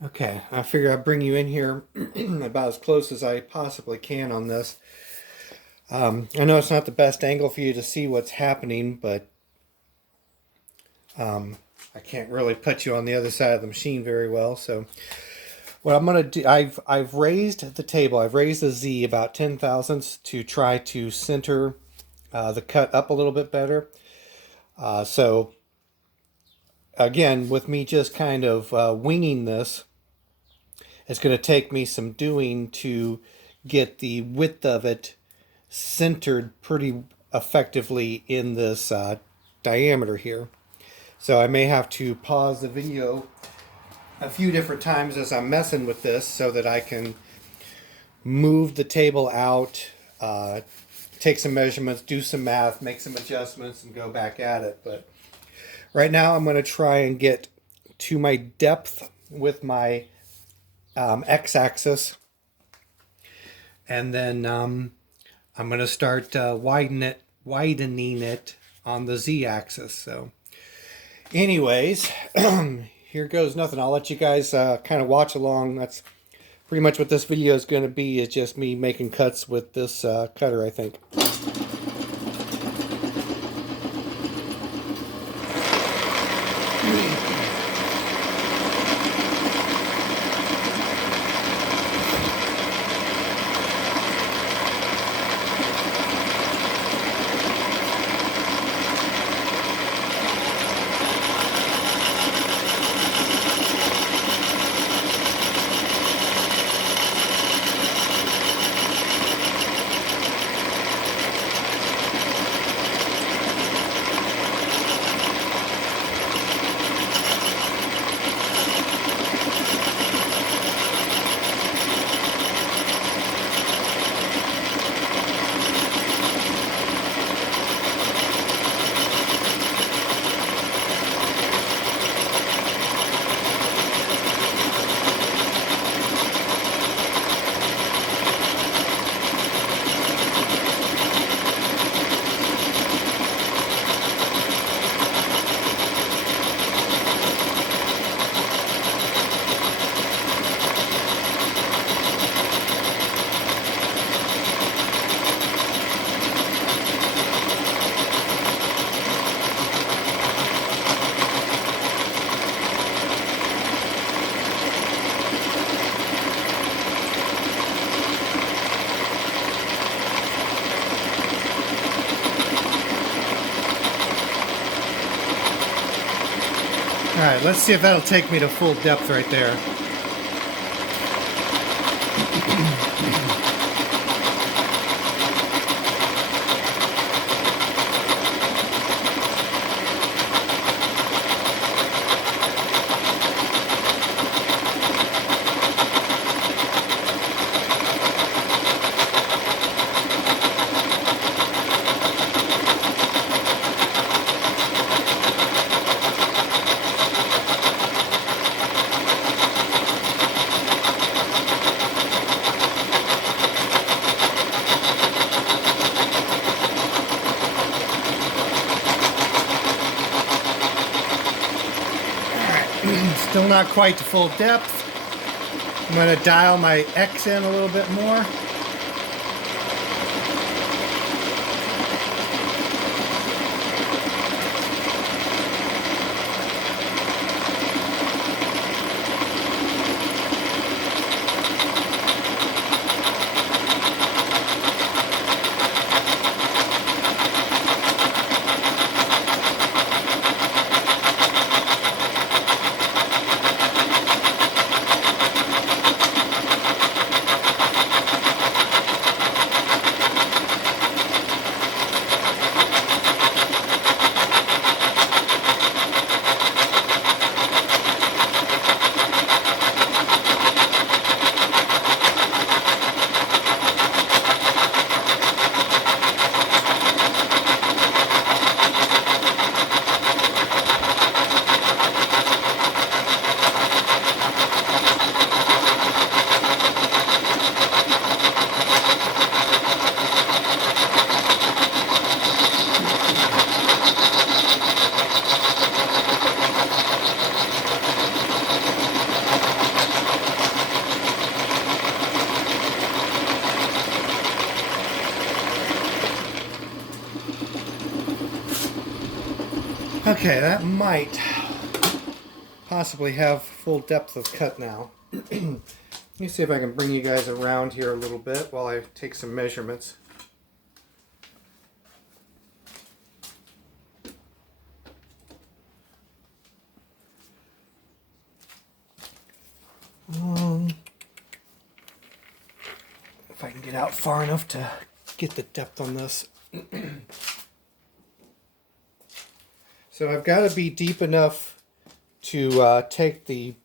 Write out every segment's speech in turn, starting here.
Okay, I figure I'd bring you in here about as close as I possibly can on this. I know it's not the best angle for you to see what's happening, but I can't really put you on the other side of the machine very well. So what I'm gonna do, I've raised the table. I've raised the Z about 10 thousandths to try to center the cut up a little bit better. So again, with me just kind of winging this, it's going to take me some doing to get the width of it centered pretty effectively in this diameter here. So I may have to pause the video a few different times as I'm messing with this so that I can move the table out, take some measurements, do some math, make some adjustments, and go back at it. But right now I'm going to try and get to my depth with my x-axis, and then I'm going to start widening it on the z-axis. So anyways, here goes nothing. I'll let you guys kind of watch along. That's pretty much what this video is going to be, is just me making cuts with this cutter, I think. All right, let's see if that'll take me to full depth right there. Still not quite to full depth. I'm going to dial my X in a little bit more. Okay, that might possibly have full depth of cut now. Let me see if I can bring you guys around here a little bit while I take some measurements. If I can get out far enough to get the depth on this. So I've got to be deep enough to take the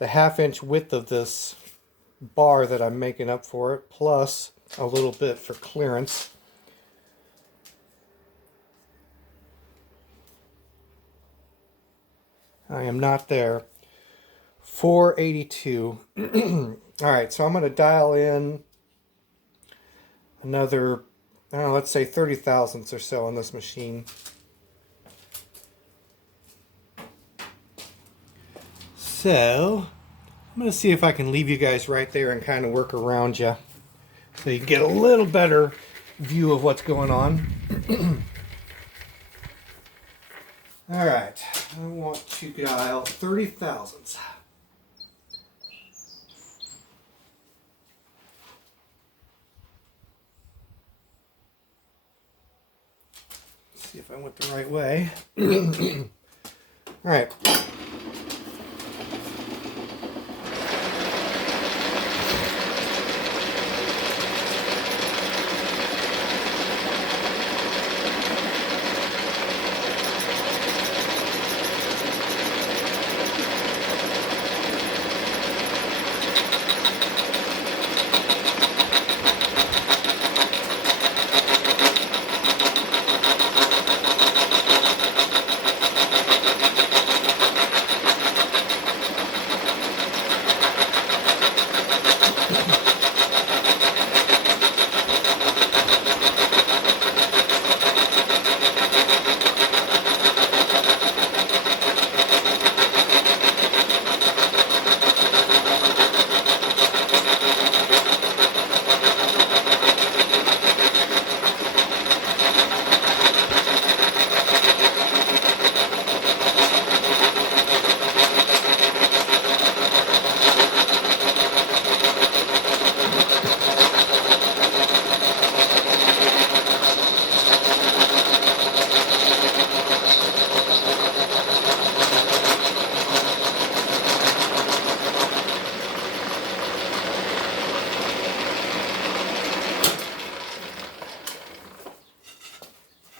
half-inch width of this bar that I'm making up for it, plus a little bit for clearance. I am not there. 482. All right, so I'm going to dial in another, let's say 30 thousandths or so on this machine. So I'm going to see if I can leave you guys right there and kind of work around you so you can get a little better view of what's going on. All right, I want to dial 30 thousandths. See if I went the right way. All right.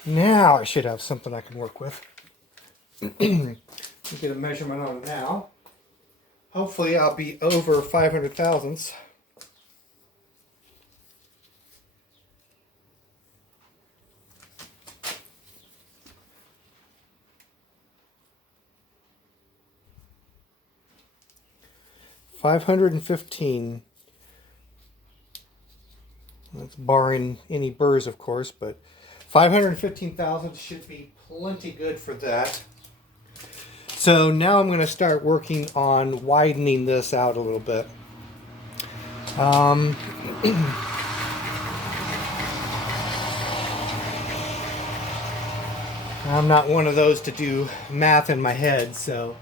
Now I should have something I can work with. Get a measurement on it now. Hopefully I'll be over 500 thousandths. $515. That's barring any burrs, of course, but 515 thousandths should be plenty good for that. So now I'm going to start working on widening this out a little bit. I'm not one of those to do math in my head, so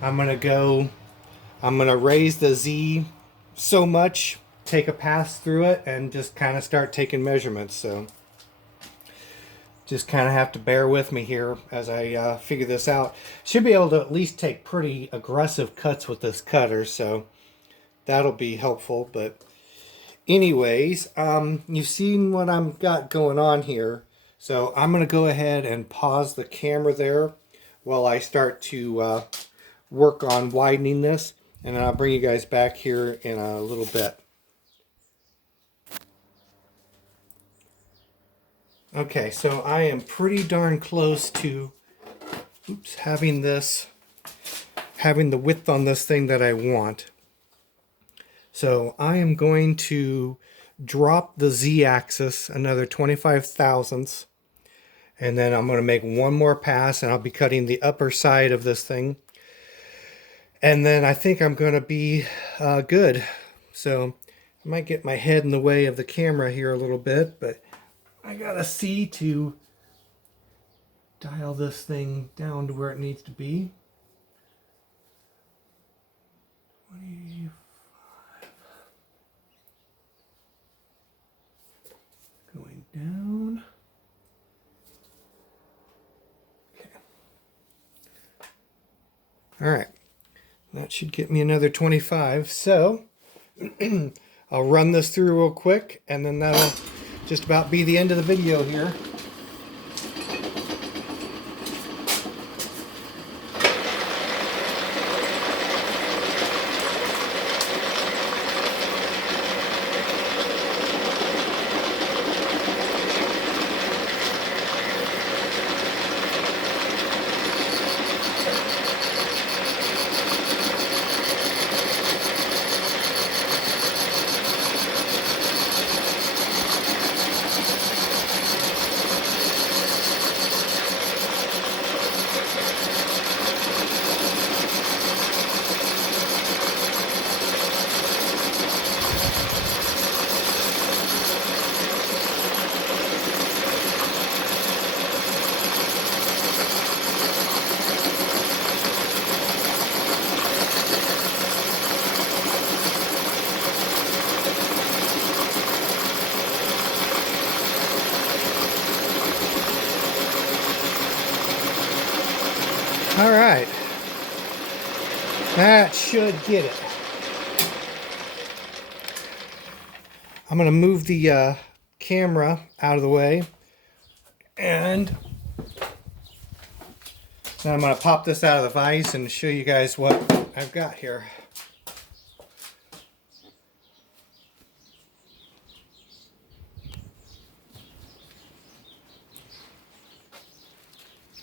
I'm going to raise the Z so much, take a pass through it, and just kind of start taking measurements. So just kind of have to bear with me here as I figure this out. Should be able to at least take pretty aggressive cuts with this cutter, so that'll be helpful. But anyways, you've seen what I've got going on here. So I'm going to go ahead and pause the camera there while I start to work on widening this, and then I'll bring you guys back here in a little bit. Okay, so I am pretty darn close to having the width on this thing that I want. So I am going to drop the Z-axis another 25 thousandths, and then I'm going to make one more pass, and I'll be cutting the upper side of this thing. And then I think I'm going to be good. So I might get my head in the way of the camera here a little bit, but I gotta see to dial this thing down to where it needs to be. 25. Going down. Okay. All right. That should get me another 25. So I'll run this through real quick, and then that'll just about be the end of the video here. All right, that should get it. I'm going to move the camera out of the way, and then I'm going to pop this out of the vise and show you guys what I've got here.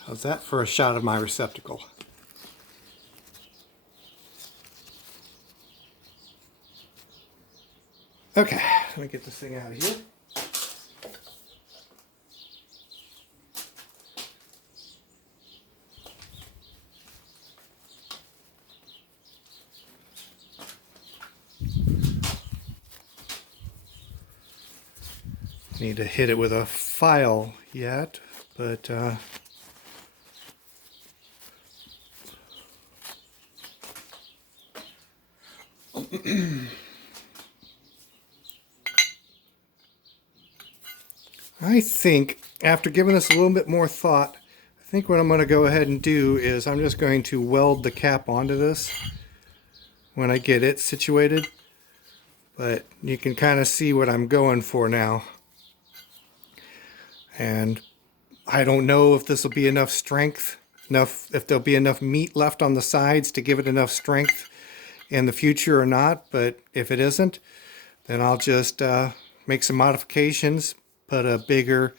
How's that for a shot of my receptacle? Okay, let me get this thing out of here. Need to hit it with a file yet, but I think after giving this a little bit more thought, I think what I'm going to go ahead and do is I'm just going to weld the cap onto this when I get it situated. But you can kind of see what I'm going for now. And I don't know if this will be enough strength, if there'll be enough meat left on the sides to give it enough strength in the future or not. But if it isn't, then I'll just make some modifications, put a bigger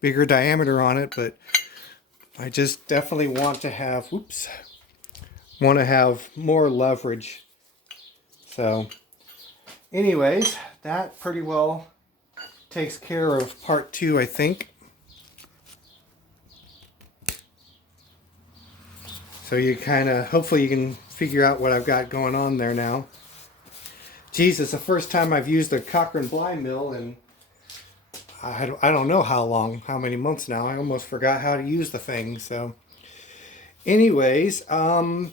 diameter on it. But I just definitely want to have, more leverage. So anyways, that pretty well takes care of part 2, I think. So you hopefully you can figure out what I've got going on there now. Geez, it's the first time I've used a Cochran blind mill in I don't know how many months now. I almost forgot how to use the thing. So anyways, I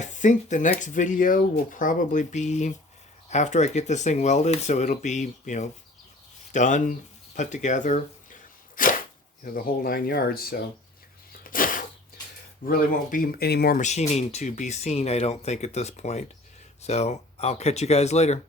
think the next video will probably be after I get this thing welded, so it'll be, done, put together, the whole 9 yards. So really won't be any more machining to be seen, I don't think, at this point. So I'll catch you guys later.